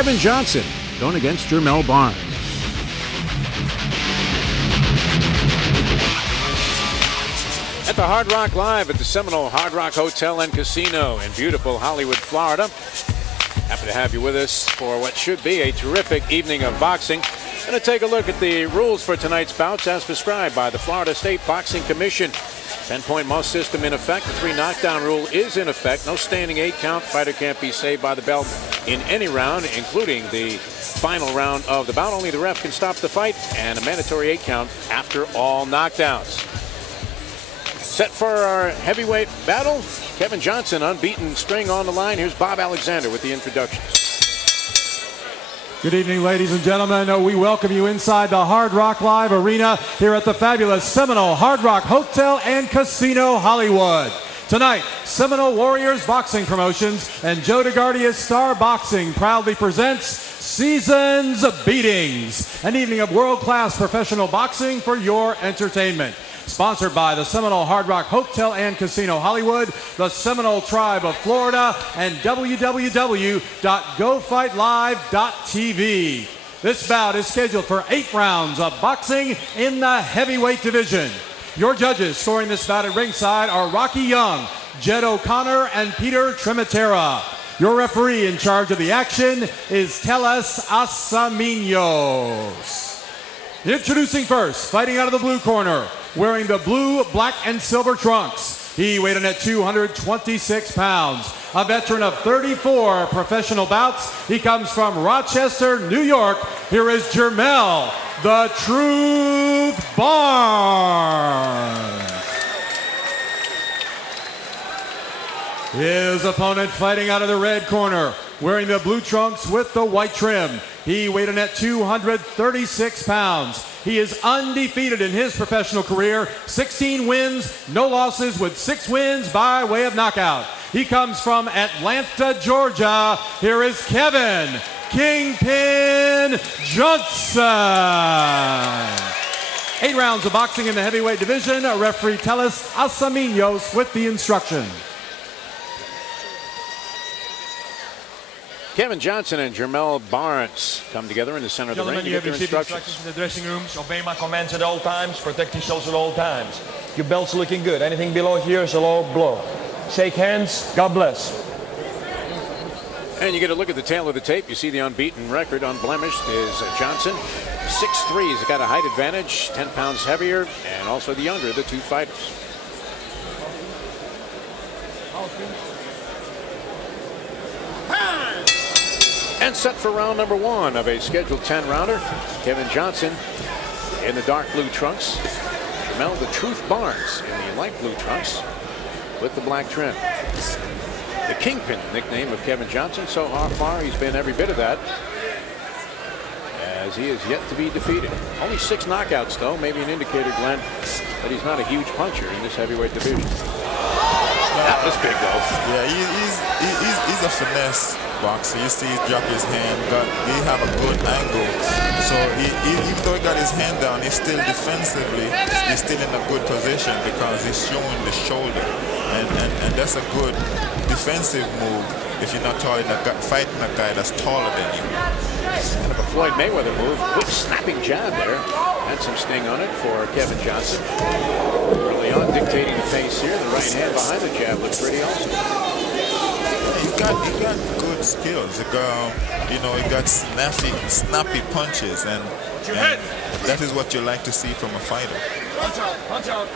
Kevin Johnson going against Jermell Barnes. At the Hard Rock Live at the Seminole Hard Rock Hotel and Casino in beautiful Hollywood, Florida. Happy to have you with us for what should be a terrific evening of boxing. Going to take a look at the rules for tonight's bouts as prescribed by the Florida State Boxing Commission. 10-point must system in effect. The 3 knockdown rule is in effect. No standing 8 count. Fighter can't be saved by the belt in any round, including the final round of the bout. Only the ref can stop the fight, and a mandatory 8 count after all knockdowns. Set for our heavyweight battle. Kevin Johnson, unbeaten string on the line. Here's Bob Alexander with the introductions. Good evening, ladies and gentlemen. We welcome you inside the Hard Rock Live Arena here at the fabulous Seminole Hard Rock Hotel and Casino, Hollywood. Tonight, Seminole Warriors Boxing Promotions and Joe DeGuardia's Star Boxing proudly presents Seasons Beatings, an evening of world-class professional boxing for your entertainment. Sponsored by the Seminole Hard Rock Hotel and Casino Hollywood, the Seminole Tribe of Florida, and www.gofightlive.tv. This bout is scheduled for 8 rounds of boxing in the heavyweight division. Your judges scoring this bout at ringside are Rocky Young, Jed O'Connor, and Peter Trematera. Your referee in charge of the action is Teles Asaminos. Introducing first, fighting out of the blue corner, wearing the blue, black, and silver trunks. He weighed in at 226 pounds. A veteran of 34 professional bouts. He comes from Rochester, New York. Here is Jermell, the Truth Barnes. His opponent fighting out of the red corner, wearing the blue trunks with the white trim. He weighed in at 236 pounds. He is undefeated in his professional career. 16 wins, no losses, with 6 wins by way of knockout. He comes from Atlanta, Georgia. Here is Kevin Kingpin Johnson. 8 rounds of boxing in the heavyweight division. Referee Teles Asaminos with the instruction. Kevin Johnson and Jermell Barnes come together in the center of the ring. You have received instructions in the dressing rooms. Obey my commands at all times. Protect yourselves at all times. Your belt's looking good. Anything below here is a low blow. Shake hands. God bless. And you get a look at the tail of the tape. You see the unbeaten record, unblemished, is Johnson. 6'3". He's got a height advantage, 10 pounds heavier, and also the younger of the 2 fighters. And set for round number 1 of a scheduled 10-rounder. Kevin Johnson in the dark blue trunks. Jermell the Truth Barnes in the light blue trunks with the black trim. The Kingpin nickname of Kevin Johnson. So far he's been every bit of that, as he is yet to be defeated. Only 6 knockouts though, maybe an indicator, Glenn, that he's not a huge puncher in this heavyweight division. That was big though. Yeah, he's a finesse boxer. You see, he drop his hand. He have a good angle. So even though he got his hand down, he's still defensively, he's still in a good position because he's showing the shoulder, and that's a good defensive move if you're not fighting a guy that's taller than you. Kind of a Floyd Mayweather move. Quick snapping jab there. Had some sting on it for Kevin Johnson. Early on, dictating the pace here. The right hand behind the jab looked pretty awesome. He got good skills. He got snappy punches, and that is what you like to see from a fighter. Punch out.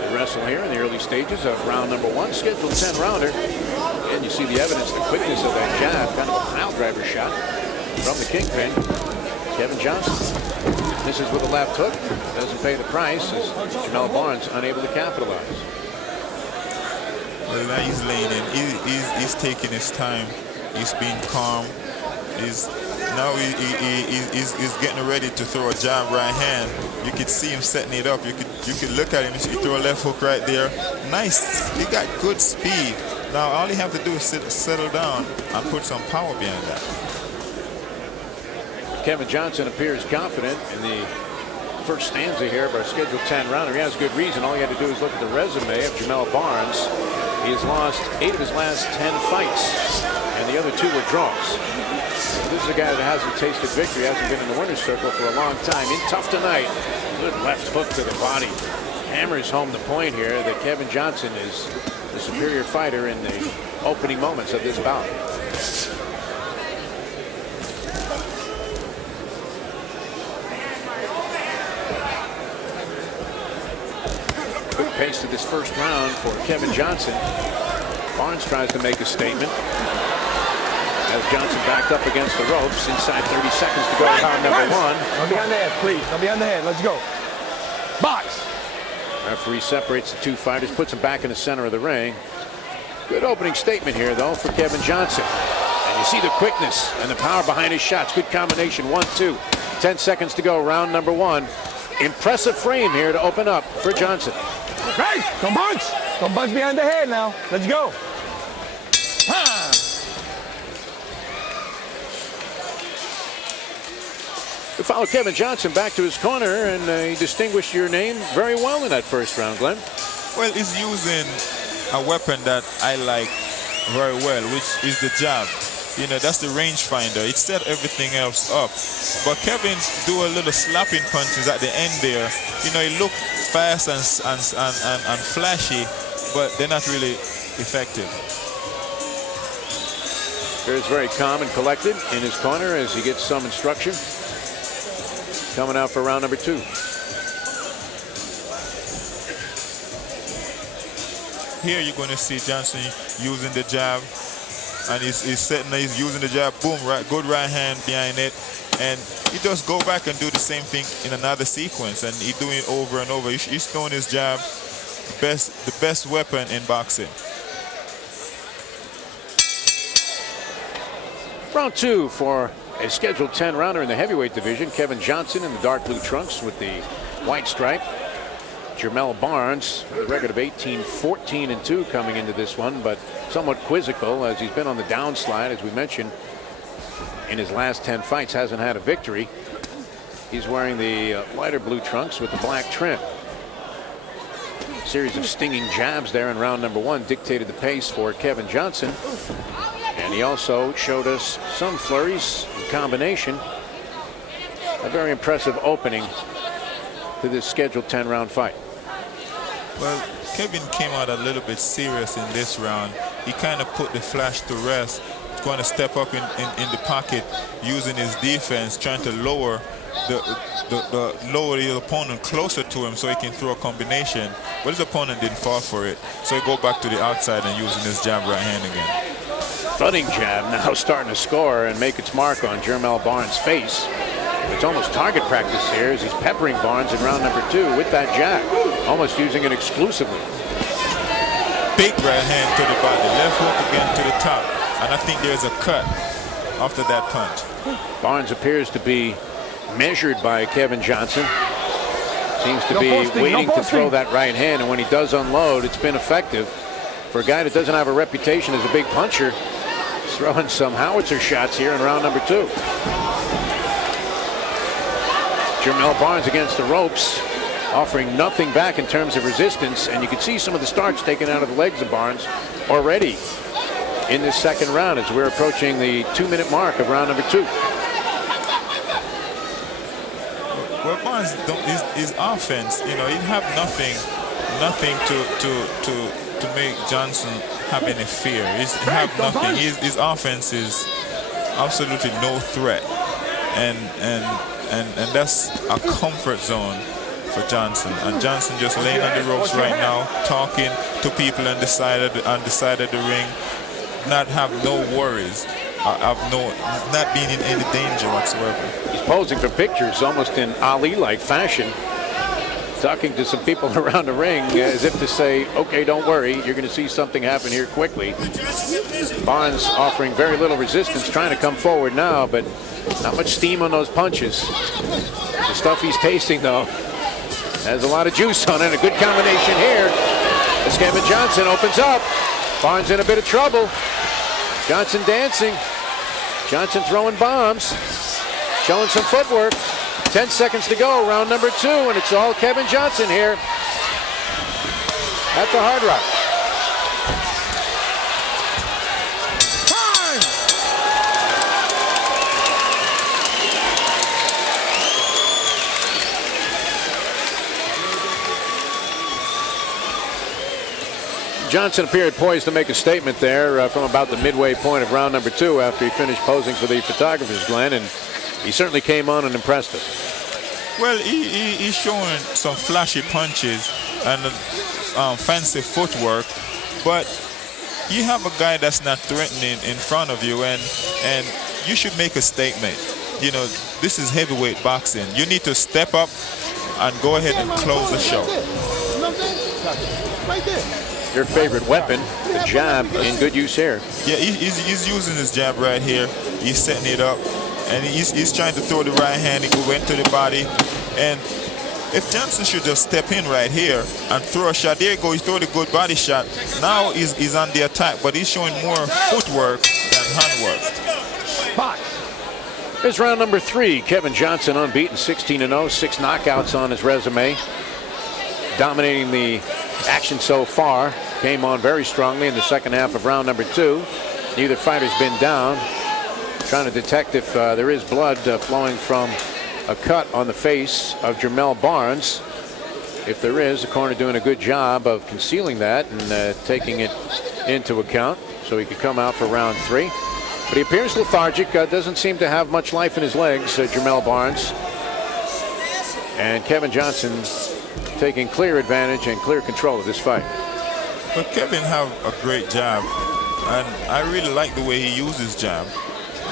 They wrestle here in the early stages of round number 1, scheduled 10-rounder. And you see the evidence, the quickness of that jab, kind of a pile driver shot from the Kingpin. Kevin Johnson misses with a left hook, doesn't pay the price, as Jermell Barnes unable to capitalize. Well, now he's laying in. He's taking his time. He's being calm. He's getting ready to throw a jab right hand. You could see him setting it up. You could look at him. You throw a left hook right there. Nice. He got good speed. Now all you have to do is settle down and put some power behind that. Kevin Johnson appears confident in the first stanza here of our scheduled 10-rounder. He has good reason. All you had to do is look at the resume of Jermell Barnes. He has lost 8 of his last 10 fights. and the other 2 were draws. This is a guy that hasn't tasted victory, hasn't been in the winner's circle for a long time. In tough tonight. Good left hook to the body. Hammers home the point here that Kevin Johnson is the superior fighter in the opening moments of this bout. Good pace to this first round for Kevin Johnson. Barnes tries to make a statement. As Johnson backed up against the ropes, inside 30 seconds to go, round number 1. Don't be on the head, please. Don't be on the head. Let's go. Box. Referee separates the 2 fighters, puts them back in the center of the ring. Good opening statement here, though, for Kevin Johnson. And you see the quickness and the power behind his shots. Good combination. 1-2. 10 seconds to go, round number 1. Impressive frame here to open up for Johnson. Hey, don't punch. Don't punch behind the head now. Let's go. We follow Kevin Johnson back to his corner, and he distinguished your name very well in that first round, Glenn. Well, he's using a weapon that I like very well, which is the jab. You know, that's the rangefinder. It set everything else up. But Kevin do a little slapping punches at the end there. You know, he looked fast and flashy, but they're not really effective. Appears very calm and collected in his corner as he gets some instruction. Coming out for round number 2. Here you're going to see Johnson using the jab, and he's using the jab. Boom! Right, good right hand behind it, and he just go back and do the same thing in another sequence, and he's doing it over and over. He's throwing his jab, the best weapon in boxing. Round 2 for a scheduled 10-rounder in the heavyweight division. Kevin Johnson in the dark blue trunks with the white stripe. Jermell Barnes with a record of 18-14-2 coming into this one, but somewhat quizzical as he's been on the downslide, as we mentioned. In his last 10 fights, hasn't had a victory. He's wearing the lighter blue trunks with the black trim. Series of stinging jabs there in round number 1 dictated the pace for Kevin Johnson. And he also showed us some flurries in combination. A very impressive opening to this scheduled 10-round fight. Well, Kevin came out a little bit serious in this round. He kind of put the flash to rest. He's going to step up in the pocket using his defense, trying to lower the opponent closer to him so he can throw a combination. But his opponent didn't fall for it. So he go back to the outside and using his jab right hand again. Running jab now starting to score and make its mark on Jermell Barnes' face. It's almost target practice here as he's peppering Barnes in round number 2 with that jab, almost using it exclusively. Big right hand to the body, left hook again to the top, and I think there's a cut after that punch. Barnes appears to be measured by Kevin Johnson. Seems to be waiting to throw that right hand, and when he does unload, it's been effective. For a guy that doesn't have a reputation as a big puncher, he's throwing some howitzer shots here in round number 2. Jermell Barnes against the ropes, offering nothing back in terms of resistance, and you can see some of the starch taken out of the legs of Barnes already in this second round as we're approaching the 2-minute mark of round number 2. Well, Barnes, his offense, you know, he'd have nothing to make Johnson have any fear. He have nothing. His offense is absolutely no threat, and that's a comfort zone for Johnson. And Johnson just laying on the ropes right now, talking to people on the side of the ring, not have no worries, not being in any danger whatsoever. He's posing for pictures almost in Ali-like fashion, talking to some people around the ring as if to say, okay, don't worry, you're going to see something happen here quickly. Barnes offering very little resistance, trying to come forward now, but not much steam on those punches. The stuff he's tasting, though, has a lot of juice on it. A good combination here as Kevin Johnson opens up. Barnes in a bit of trouble. Johnson dancing. Johnson throwing bombs. Showing some footwork. 10 seconds to go, round number 2, and it's all Kevin Johnson here at the Hard Rock. Johnson appeared poised to make a statement there from about the midway point of round number 2 after he finished posing for the photographers, Glenn, and he certainly came on and impressed us. Well, he's showing some flashy punches and fancy footwork, but you have a guy that's not threatening in front of you, and you should make a statement. You know, this is heavyweight boxing. You need to step up and go ahead and close the show. Your favorite weapon, the jab, in good use here. Yeah, he's using his jab right here. He's setting it up, and he's trying to throw the right hand. He went to the body, and if Johnson should just step in right here and throw a shot, there you go. He threw the good body shot. Now he's on the attack, but he's showing more footwork than handwork. Here's round number 3. Kevin Johnson unbeaten, 16-0, 6 knockouts on his resume. Dominating the action so far. Came on very strongly in the second half of round number 2. Neither fighter's been down. Trying to detect if there is blood flowing from a cut on the face of Jermell Barnes. If there is, the corner doing a good job of concealing that and taking it into account so he could come out for round 3. But he appears lethargic, doesn't seem to have much life in his legs, Jermell Barnes. And Kevin Johnson taking clear advantage and clear control of this fight. But Kevin have a great jab, and I really like the way he uses jab.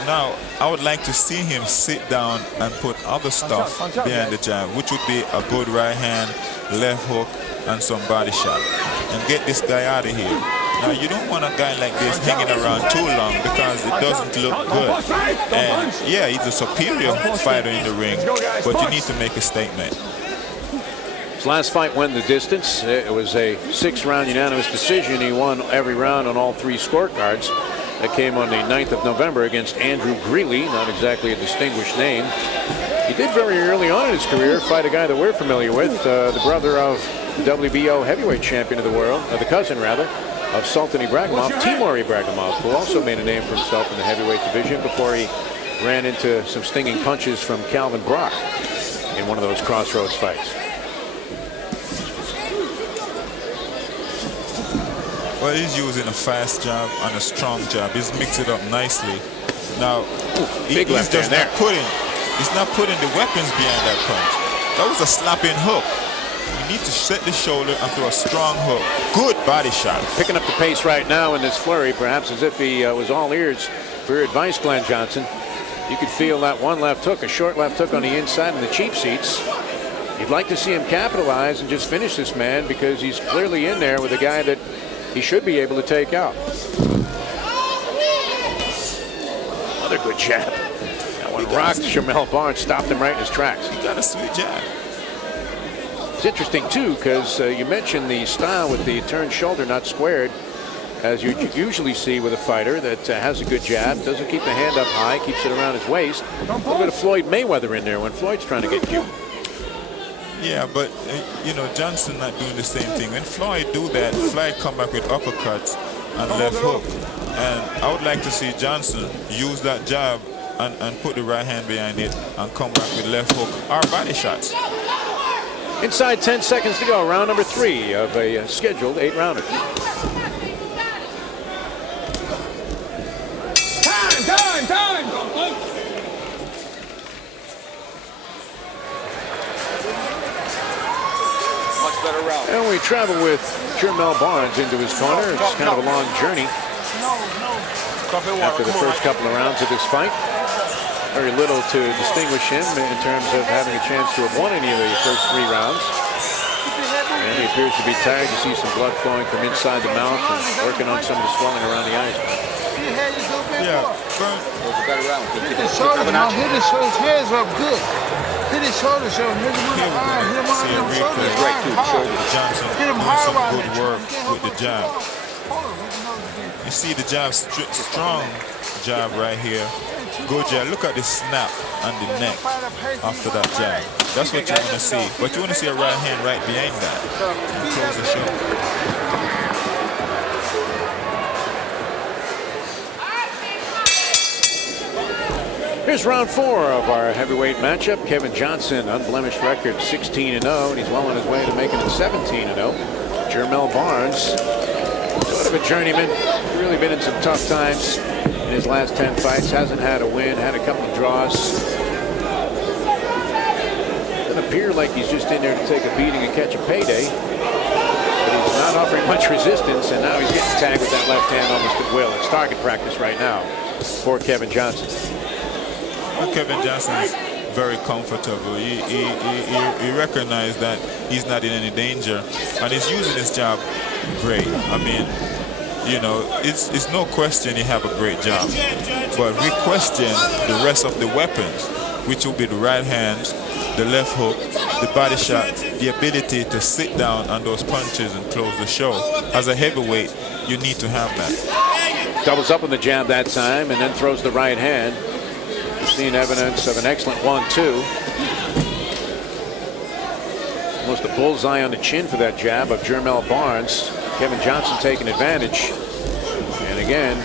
Now, I would like to see him sit down and put other stuff behind the jab, which would be a good right hand, left hook, and some body shot, and get this guy out of here. Now, you don't want a guy like this hanging around too long because it doesn't look good. And yeah, he's a superior fighter in the ring, but you need to make a statement. His last fight went the distance. It was a 6-round unanimous decision. He won every round on all 3 scorecards. That came on the 9th of November against Andrew Greeley, not exactly a distinguished name. He did very early on in his career fight a guy that we're familiar with, the brother of the WBO heavyweight champion of the world, the cousin rather, of Sultan Ibragimov, Timur Ibragimov, who also made a name for himself in the heavyweight division before he ran into some stinging punches from Calvin Brock in one of those crossroads fights. Well, he's using a fast jab and a strong jab. He's mixed it up nicely. Now, he's just not putting the weapons behind that punch. That was a slapping hook. You need to set the shoulder and throw a strong hook. Good body shot. Picking up the pace right now in this flurry, perhaps as if he was all ears for your advice, Glenn Johnson. You could feel that one left hook, a short left hook on the inside in the cheap seats. You'd like to see him capitalize and just finish this man because he's clearly in there with a guy that he should be able to take out. Another good jab. That one rocked Jermell Barnes, stopped him right in his tracks. He got a sweet jab. It's interesting, too, because you mentioned the style with the turned shoulder not squared, as you usually see with a fighter that has a good jab, doesn't keep the hand up high, keeps it around his waist. A little bit of Floyd Mayweather in there when Floyd's trying to get cute. Yeah, but, you know, Johnson not doing the same thing. When Floyd do that, Floyd come back with uppercuts and left hook. And I would like to see Johnson use that jab and put the right hand behind it and come back with left hook or body shots. Inside 10 seconds to go, round number 3 of a scheduled 8-rounder. Time! Much better route. And we travel with Jermell Barnes into his corner. It's kind of a long journey after the first couple of rounds of this fight. Very little to distinguish him in terms of having a chance to have won any of the first 3 rounds. And he appears to be tired. You see some blood flowing from inside the mouth and working on some of the swelling around the eyes. Yeah, was a better round. Hit his shoulder, now hit his hands up good. Hit his shoulder, hit him on the shoulder. Right to the shoulder. Johnson doing some good work with the jab. You see the jab, strong jab right here. Good jab. Look at the snap on the neck after that jab. That's what you want to see. But you want to see a right hand right behind that and close the show. Here's round 4 of our heavyweight matchup. Kevin Johnson, unblemished record, 16-0, and he's well on his way to making it 17-0. Jermell Barnes, of a journeyman. Really been in some tough times in his last 10 fights. Hasn't had a win, had a couple of draws. Doesn't appear like he's just in there to take a beating and catch a payday. But he's not offering much resistance, and now he's getting tagged with that left hand almost at will. It's target practice right now for Kevin Johnson. Well, Kevin Johnson is very comfortable. He recognized that he's not in any danger, and he's using his jab great. I mean, you know, it's no question he have a great job, but we question the rest of the weapons, which will be the right hands, the left hook, the body shot, the ability to sit down on those punches and close the show. As a heavyweight, you need to have that. Doubles up on the jab that time and then throws the right hand. We've seen evidence of an excellent 1-2. Almost a bullseye on the chin for that jab of Jermell Barnes. Kevin Johnson taking advantage. And again,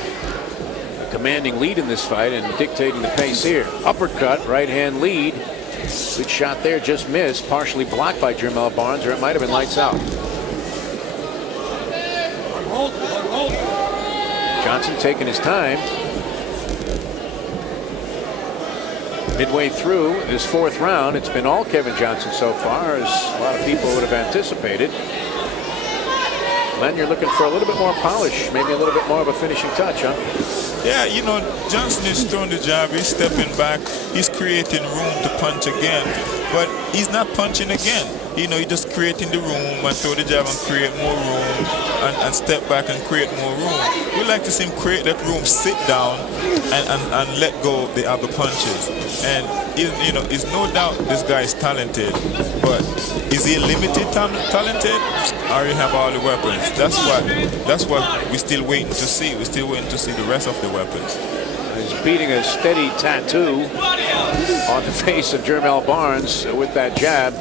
a commanding lead in this fight and dictating the pace here. Uppercut, right hand lead. Good shot there, just missed. Partially blocked by Jermell Barnes, or it might have been lights out. Johnson taking his time. Midway through this fourth round, it's been all Kevin Johnson so far, as a lot of people would have anticipated. Len, you're looking for a little bit more polish, maybe a little bit more of a finishing touch, huh? Yeah, you know, Johnson is throwing the jab, he's stepping back, he's creating room to punch again, but he's not punching again. You know, he's just creating the room and throw the jab and create more room and step back and create more room. We like to see him create that room, sit down and let go of the other punches. And, you know, it's no doubt this guy is talented, but is he limited talented, or he have all the weapons? That's what we're still waiting to see. We're still waiting to see the rest of the weapons. He's beating a steady tattoo on the face of Jermell Barnes with that jab.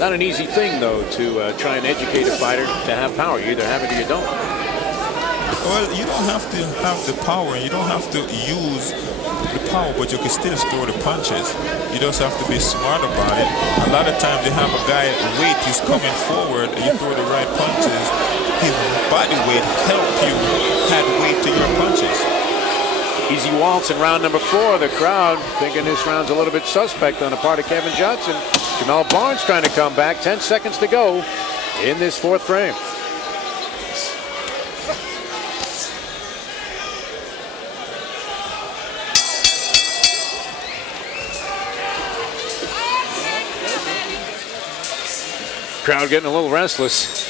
Not an easy thing, though, to try and educate a fighter to have power. You either have it or you don't. Well, you don't have to have the power. You don't have to use the power, but you can still throw the punches. You just have to be smart about it. A lot of times you have a guy weight, he's coming forward, and you throw the right punches. His body weight help you add weight to your punches. Easy waltz in round number 4. The crowd thinking this round's a little bit suspect on the part of Kevin Johnson. Jermell Barnes trying to come back. 10 seconds to go in this fourth frame. Crowd getting a little restless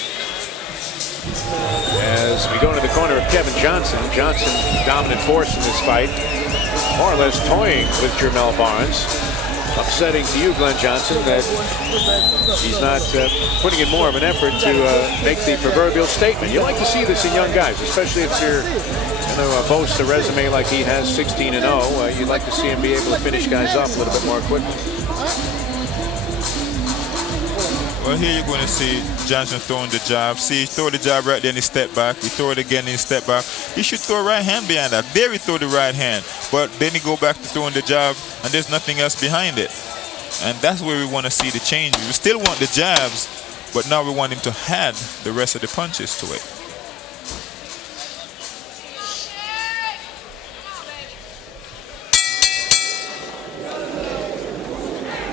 as we go into the corner of Kevin Johnson. Johnson, dominant force in this fight, more or less toying with Jermell Barnes. Upsetting to you, Glenn Johnson, that he's not putting in more of an effort to make the proverbial statement. You like to see this in young guys, especially if you're going to boast a resume like he has, 16-0. You'd like to see him be able to finish guys off a little bit more quickly. Well, here you're going to see Johnson throwing the jab. See, he throw the jab right there and he step back. He throw it again and he step back. He should throw a right hand behind that. There he throw the right hand. But then he go back to throwing the jab and there's nothing else behind it. And that's where we want to see the change. We still want the jabs, but now we want him to add the rest of the punches to it.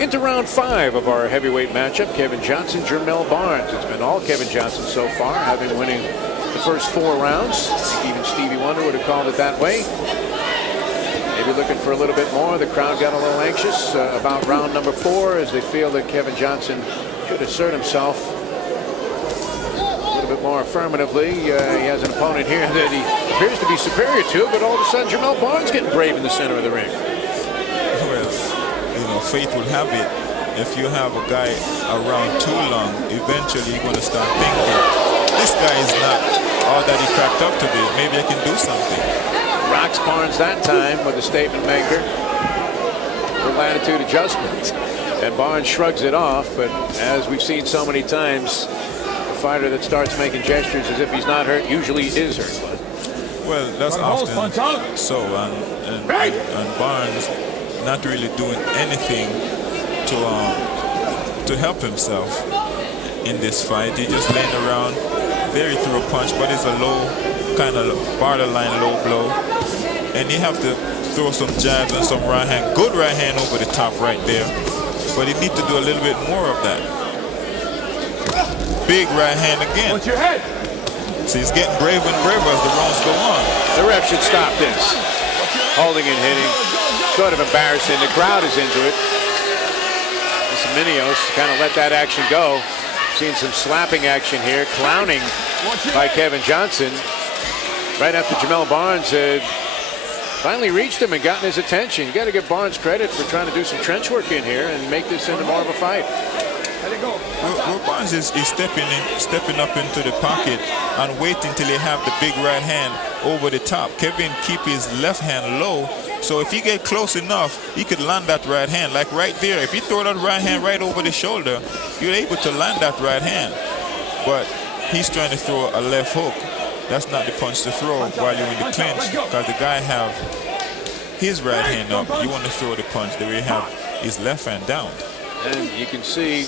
Into round 5 of our heavyweight matchup, Kevin Johnson, Jermell Barnes. It's been all Kevin Johnson so far, having winning the first 4 rounds. I think even Stevie Wonder would have called it that way. Maybe looking for a little bit more. The crowd got a little anxious about round number 4 as they feel that Kevin Johnson should assert himself a little bit more affirmatively. He has an opponent here that he appears to be superior to, but all of a sudden Jermell Barnes getting brave in the center of the ring. Fate will have it. If you have a guy around too long, eventually you're going to start thinking, this guy is not all that he cracked up to be. Maybe I can do something. Rocks Barnes that time with a statement maker. Little attitude adjustment. And Barnes shrugs it off, but as we've seen so many times, a fighter that starts making gestures as if he's not hurt usually is hurt. Well, that's often so. And Barnes not really doing anything to help himself in this fight. He just laying around. There he threw a punch, but it's a low kind of borderline low blow. And you have to throw some jabs and some right hand. Good right hand over the top right there. But you need to do a little bit more of that. Big right hand again. Watch your head. So he's getting braver and braver as the rounds go on. The ref should stop this. Holding and hitting. Sort of embarrassing. The crowd is into it. Minios kind of let that action go. Seeing some slapping action here. Clowning by Kevin Johnson. Right after Jermell Barnes had finally reached him and gotten his attention. You got to give Barnes credit for trying to do some trench work in here and make this into more of a fight. Well, Barnes is stepping up into the pocket and waiting till he have the big right hand over the top. Kevin keep his left hand low, so if he get close enough, he could land that right hand. Like right there, if you throw that right hand right over the shoulder, you're able to land that right hand. But he's trying to throw a left hook. That's not the punch to throw while you're in the clinch, because the guy have his right hand up. You want to throw the punch the way you have his left hand down. And you can see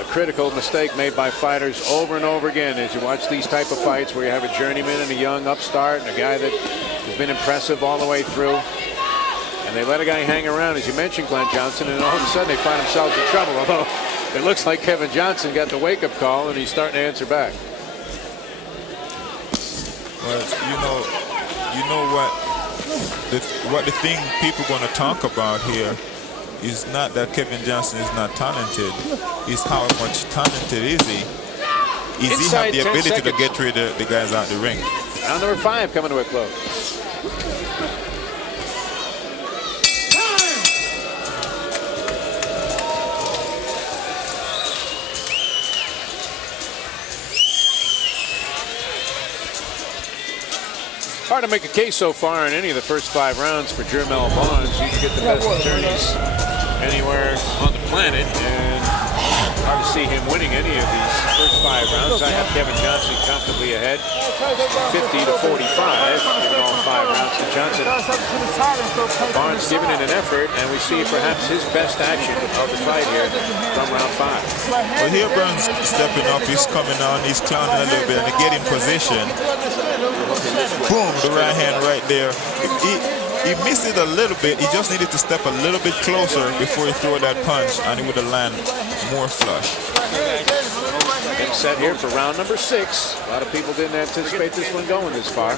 a critical mistake made by fighters over and over again as you watch these type of fights where you have a journeyman and a young upstart and a guy that has been impressive all the way through. And they let a guy hang around, as you mentioned, Glenn Johnson, and all of a sudden they find themselves in trouble. Although it looks like Kevin Johnson got the wake-up call and he's starting to answer back. Well, you know what the thing people going to talk about here is not that Kevin Johnson is not talented, is how much talented is he? Is he have the ability to get rid of the guys out the ring? Round number 5 coming to a close. Hard to make a case so far in any of the first 5 rounds for Jermell Barnes. You can get the best attorneys anywhere on the planet, and hard to see him winning any of these first 5 rounds. I have Kevin Johnson comfortably ahead, 50 to 45, giving all 5 rounds to Johnson. Barnes giving it an effort, and we see perhaps his best action of the fight here from round 5. Well, here Barnes stepping up, he's coming on, he's clowning a little bit, and to get in position. Boom, the right hand right there. He missed it a little bit. He just needed to step a little bit closer before he threw that punch, and he would have landed more flush. Getting set here for round number 6. A lot of people didn't anticipate this one going this far.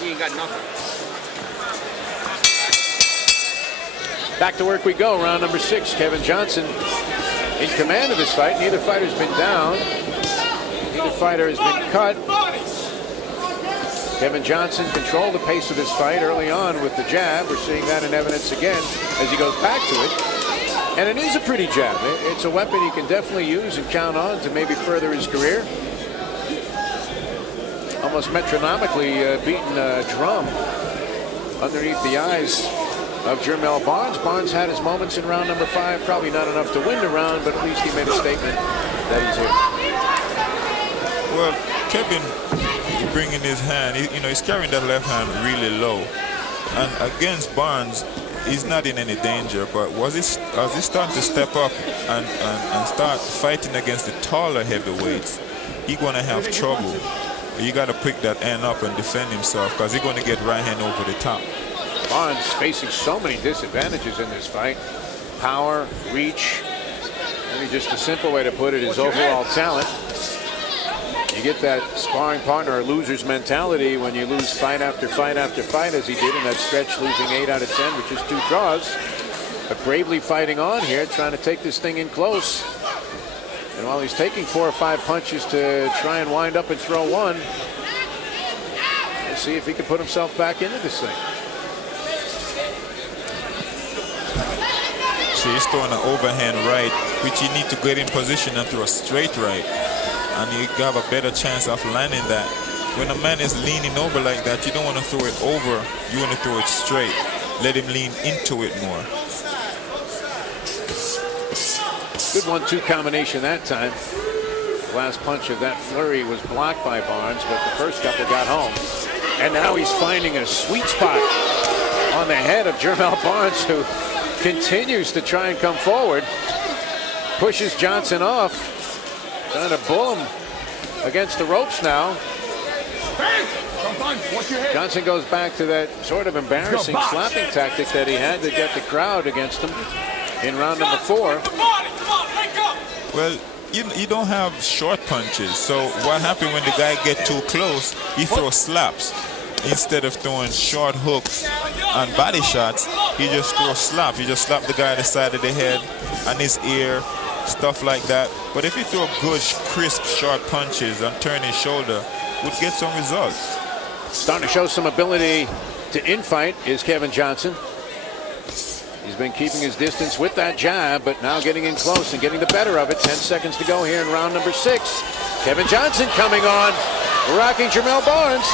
He ain't got nothing. Back to work we go. Round number 6. Kevin Johnson in command of this fight. Neither fighter's been down. Neither fighter has been cut. Kevin Johnson controlled the pace of this fight early on with the jab. We're seeing that in evidence again as he goes back to it. And it is a pretty jab. It's a weapon he can definitely use and count on to maybe further his career. Almost metronomically beaten a drum underneath the eyes of Jermell Barnes. Barnes had his moments in round number 5. Probably not enough to win the round, but at least he made a statement that he's here. Well, Kevin bringing his hand, he's carrying that left hand really low. And against Barnes, he's not in any danger, but as he starting to step up and start fighting against the taller heavyweights, he's going to have trouble. You got to pick that end up and defend himself, because he's going to get right hand over the top. Barnes facing so many disadvantages in this fight. Power, reach, maybe just a simple way to put it is overall talent. You get that sparring partner or loser's mentality when you lose fight after fight after fight, as he did in that stretch, losing 8 out of 10 with just 2 draws. But bravely fighting on here, trying to take this thing in close. And while he's taking 4 or 5 punches to try and wind up and throw one, we'll see if he can put himself back into this thing. So he's throwing an overhand right, which you need to get in position and throw a straight right. And you have a better chance of landing that. When a man is leaning over like that, you don't want to throw it over. You want to throw it straight. Let him lean into it more. Good 1-2 combination that time. The last punch of that flurry was blocked by Barnes, but the first couple got home. And now he's finding a sweet spot on the head of Jermell Barnes, who continues to try and come forward. Pushes Johnson off. Trying to bull him against the ropes now. Johnson goes back to that sort of embarrassing slapping tactic that he had to get the crowd against him in round number 4. Well, you don't have short punches, so what happens when the guy gets too close? He throws slaps. Instead of throwing short hooks and body shots, he just throws slaps. You just slap the guy on the side of the head and his ear, stuff like that. But if you throw good, crisp, short punches and turn his shoulder, would get some results. Starting to show some ability to infight is Kevin Johnson. He's been keeping his distance with that jab, but now getting in close and getting the better of it. 10 seconds to go here in round number 6. Kevin Johnson coming on, rocking Jermell Barnes.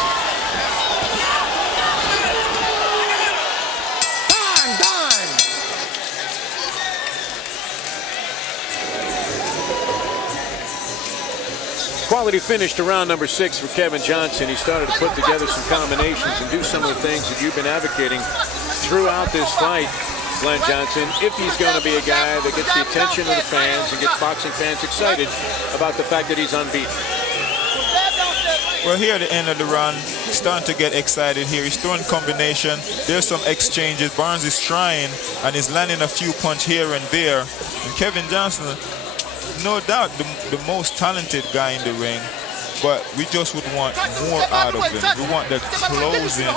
Quality finish to round number 6 for Kevin Johnson. He started to put together some combinations and do some of the things that you've been advocating throughout this fight, Glenn Johnson, if he's going to be a guy that gets the attention of the fans and gets boxing fans excited about the fact that he's unbeaten. Well, here at the end of the run, starting to get excited here. He's throwing combination. There's some exchanges. Barnes is trying and is landing a few punch here and there. And Kevin Johnson, no doubt the most talented guy in the ring, but we just would want more out of him. We want the closing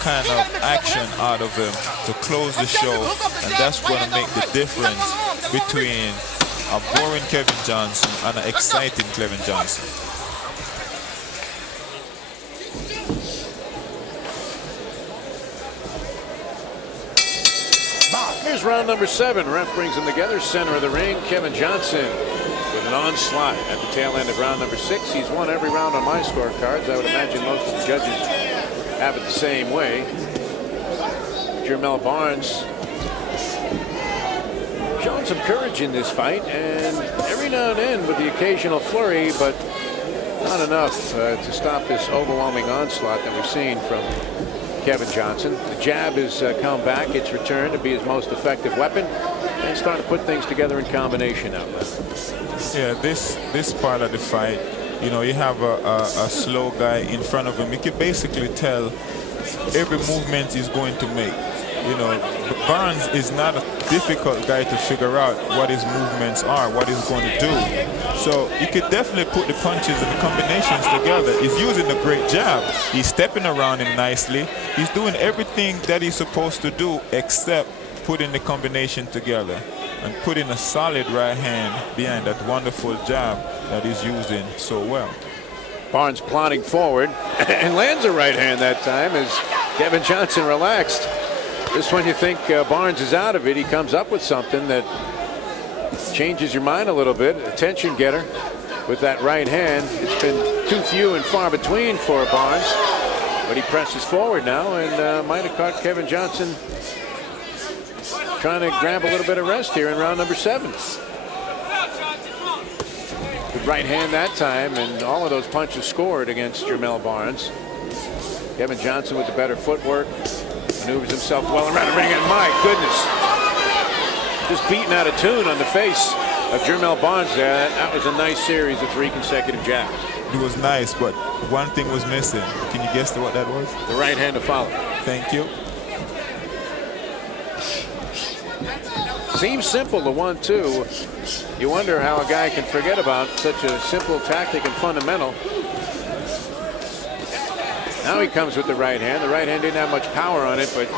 kind of action out of him to close the show, and that's going to make the difference between a boring Kevin Johnson and an exciting Kevin Johnson. Here's round number 7. Ref brings them together. Center of the ring, Kevin Johnson with an onslaught at the tail end of round number 6. He's won every round on my scorecards. I would imagine most of the judges have it the same way. Jermell Barnes showing some courage in this fight, and every now and then with the occasional flurry, but not enough to stop this overwhelming onslaught that we've seen from Kevin Johnson. The jab has come back. It's returned to be his most effective weapon, and starting to put things together in combination now. Yeah, this part of the fight, you know, you have a slow guy in front of him. You can basically tell every movement he's going to make. You know, Barnes is not a difficult guy to figure out what his movements are, what he's going to do. So you could definitely put the punches and the combinations together. He's using a great jab. He's stepping around him nicely. He's doing everything that he's supposed to do except putting the combination together and putting a solid right hand behind that wonderful jab that he's using so well. Barnes plodding forward and lands a right hand that time as Kevin Johnson relaxed. Just when you think Barnes is out of it, he comes up with something that changes your mind a little bit. Attention getter with that right hand. It's been too few and far between for Barnes, but he presses forward now and might have caught Kevin Johnson trying to grab a little bit of rest here in round number 7. Good right hand that time, and all of those punches scored against Jermell Barnes. Kevin Johnson with the better footwork. Maneuvers himself well around the ring, and my goodness, just beaten out of tune on the face of Jermell Barnes there. That was a nice series of 3 consecutive jabs. It was nice, but one thing was missing. Can you guess what that was? The right hand to follow. Thank you. Seems simple, the 1-2. You wonder how a guy can forget about such a simple tactic and fundamental. Now he comes with the right hand. The right hand didn't have much power on it, but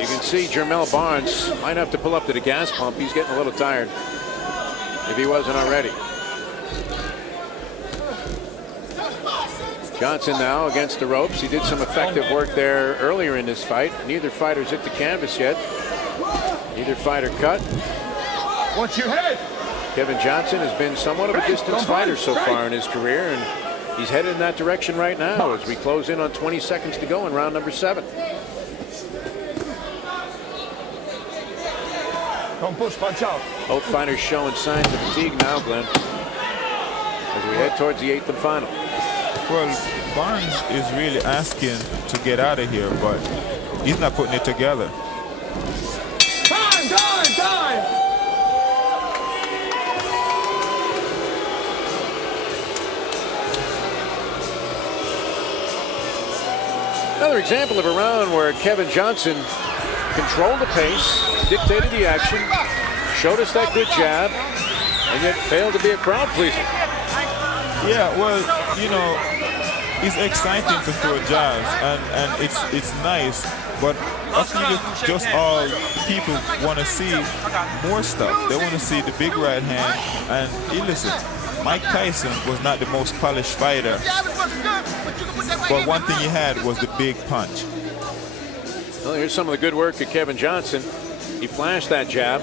you can see Jermell Barnes might have to pull up to the gas pump. He's getting a little tired, if he wasn't already. Johnson now against the ropes. He did some effective work there earlier in this fight. Neither fighter's hit the canvas yet. Neither fighter cut. Watch your head. Kevin Johnson has been somewhat of a distance fighter so far in his career, and he's headed in that direction right now as we close in on 20 seconds to go in round number 7. Come push, punch out. Both fighters showing signs of fatigue now, Glenn, as we head towards the 8th and final. Well, Barnes is really asking to get out of here, but he's not putting it together. Time! Another example of a round where Kevin Johnson controlled the pace, dictated the action, showed us that good jab, and yet failed to be a crowd pleaser. Yeah, well, you know, it's exciting to throw jabs, and it's nice, but I feel just all people want to see more stuff. They want to see the big right hand, and listen, Mike Tyson was not the most polished fighter, but one thing he had was the big punch. Well, here's some of the good work of Kevin Johnson. He flashed that jab.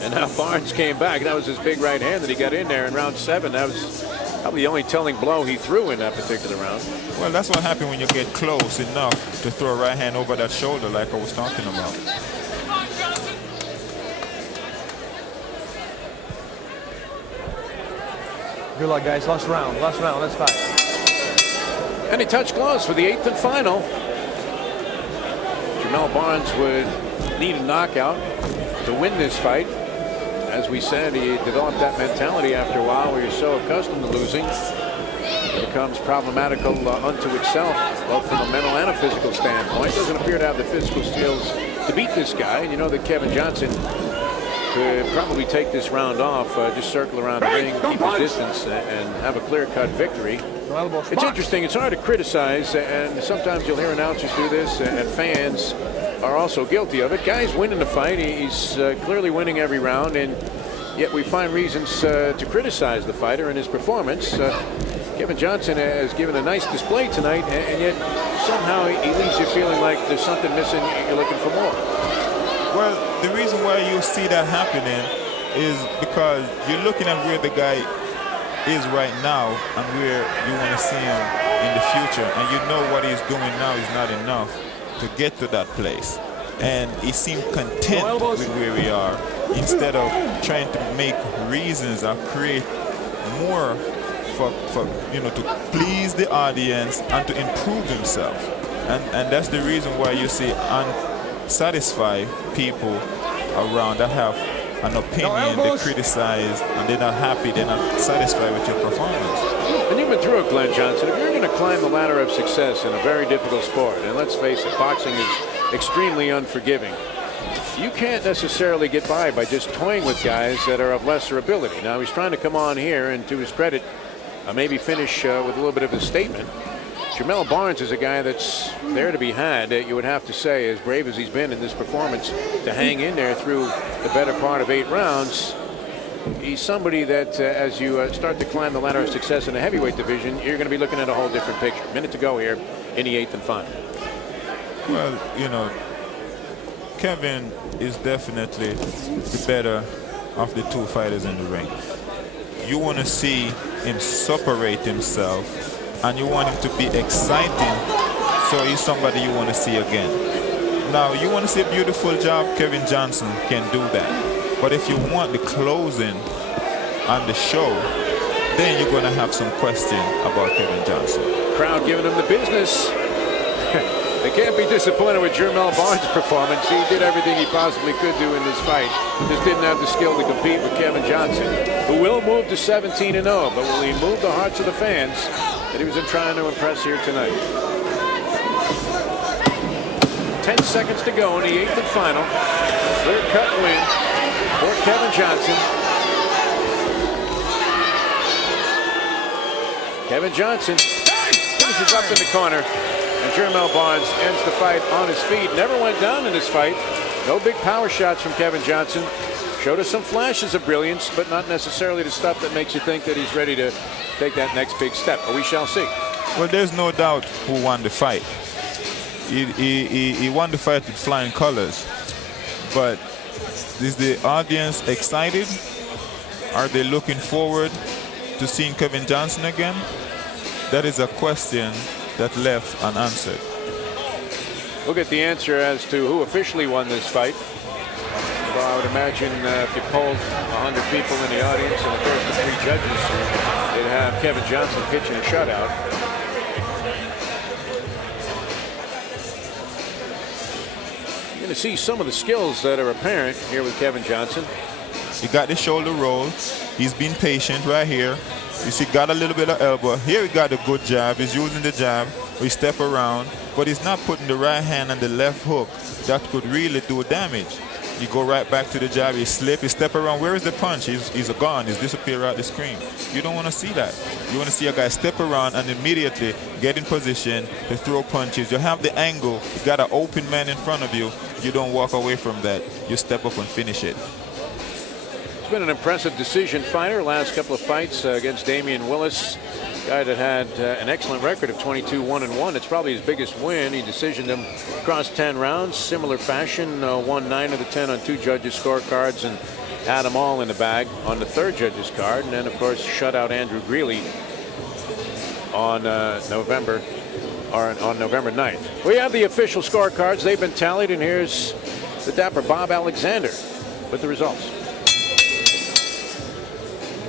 And now Barnes came back. That was his big right hand that he got in there in round 7. That was probably the only telling blow he threw in that particular round. Well, that's what happened when you get close enough to throw a right hand over that shoulder like I was talking about. Good luck, guys. Last round. Let's fight. And he touched gloves for the 8th and final. Jermell Barnes would need a knockout to win this fight. As we said, he developed that mentality after a while where you're so accustomed to losing. It becomes problematical unto itself, both from a mental and a physical standpoint. Doesn't appear to have the physical skills to beat this guy. And you know that Kevin Johnson could probably take this round off, just circle around the ring, keep his distance, and have a clear-cut victory. It's interesting. It's hard to criticize, and sometimes you'll hear announcers do this, and fans are also guilty of it. Guy's winning the fight. He's clearly winning every round, and yet we find reasons to criticize the fighter and his performance. Kevin Johnson has given a nice display tonight, and yet somehow he leaves you feeling like there's something missing. You're looking for more. Well, the reason why you see that happening is because you're looking at where the guy is right now and where you want to see him in the future, and you know what he's doing now is not enough to get to that place, and he seemed content with where we are instead of trying to make reasons or create more for you know, to please the audience and to improve himself, and that's the reason why you see unsatisfied people around that have an opinion, they criticize, and they're not happy, they're not satisfied with your performance. And you've been through it, Glenn Johnson. If you're going to climb the ladder of success in a very difficult sport, and let's face it, boxing is extremely unforgiving, you can't necessarily get by just toying with guys that are of lesser ability. Now, he's trying to come on here, and to his credit, maybe finish with a little bit of a statement. Jermell Barnes is a guy that's there to be had, you would have to say, as brave as he's been in this performance, to hang in there through the better part of 8 rounds. He's somebody that, as you start to climb the ladder of success in the heavyweight division, you're going to be looking at a whole different picture. Minute to go here in the 8th and final. Well, you know, Kevin is definitely the better of the 2 fighters in the ring. You want to see him separate himself, and you want him to be exciting, so he's somebody you want to see again. Now, you want to see a beautiful job, Kevin Johnson can do that. But if you want the closing on the show, then you're going to have some question about Kevin Johnson. Crowd giving him the business. They can't be disappointed with Jermell Barnes' performance. He did everything he possibly could do in this fight. Just didn't have the skill to compete with Kevin Johnson, who will move to 17-0. But will he move the hearts of the fans that he was trying to impress here tonight? 10 seconds to go in the 8th and final. Clear-cut win for Kevin Johnson. Kevin Johnson finishes up in the corner. And Jermell Barnes ends the fight on his feet. Never went down in this fight. No big power shots from Kevin Johnson. Showed us some flashes of brilliance, but not necessarily the stuff that makes you think that he's ready to take that next big step. But we shall see. Well, there's no doubt who won the fight. He won the fight with flying colors. But is the audience excited? Are they looking forward to seeing Kevin Johnson again? That is a question that left unanswered. We'll get the answer as to who officially won this fight. Well, I would imagine if you polled 100 people in the audience and of course the 3 judges, they'd have Kevin Johnson pitching a shutout. You're going to see some of the skills that are apparent here with Kevin Johnson. He got the shoulder roll. He's been patient right here. You see, got a little bit of elbow. Here he got a good jab. He's using the jab. We step around, but he's not putting the right hand on the left hook that could really do damage. You go right back to the jab, you slip, you step around. Where is the punch? He's gone. He's disappeared out the screen. You don't want to see that. You want to see a guy step around and immediately get in position to throw punches. You have the angle. You got an open man in front of you. You don't walk away from that. You step up and finish it. He's been an impressive decision fighter. Last couple of fights against Damian Willis, guy that had an excellent record of 22-1-1. It's probably his biggest win. He decisioned him across 10 rounds, similar fashion, won 9 of the 10 on 2 judges' scorecards and had them all in the bag on the 3rd judge's card. And then, of course, shut out Andrew Greeley on November 9th. We have the official scorecards. They've been tallied, and here's the dapper Bob Alexander with the results.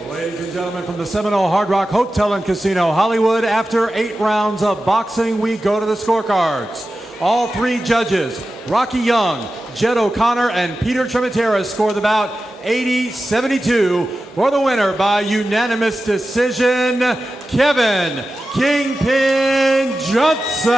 Ladies and gentlemen, from the Seminole Hard Rock Hotel and Casino Hollywood, after 8 rounds of boxing, we go to the scorecards. All 3 judges, Rocky Young, Jed O'Connor, and Peter Trematera, score the bout 80-72 for the winner by unanimous decision, Kevin Kingpin Johnson.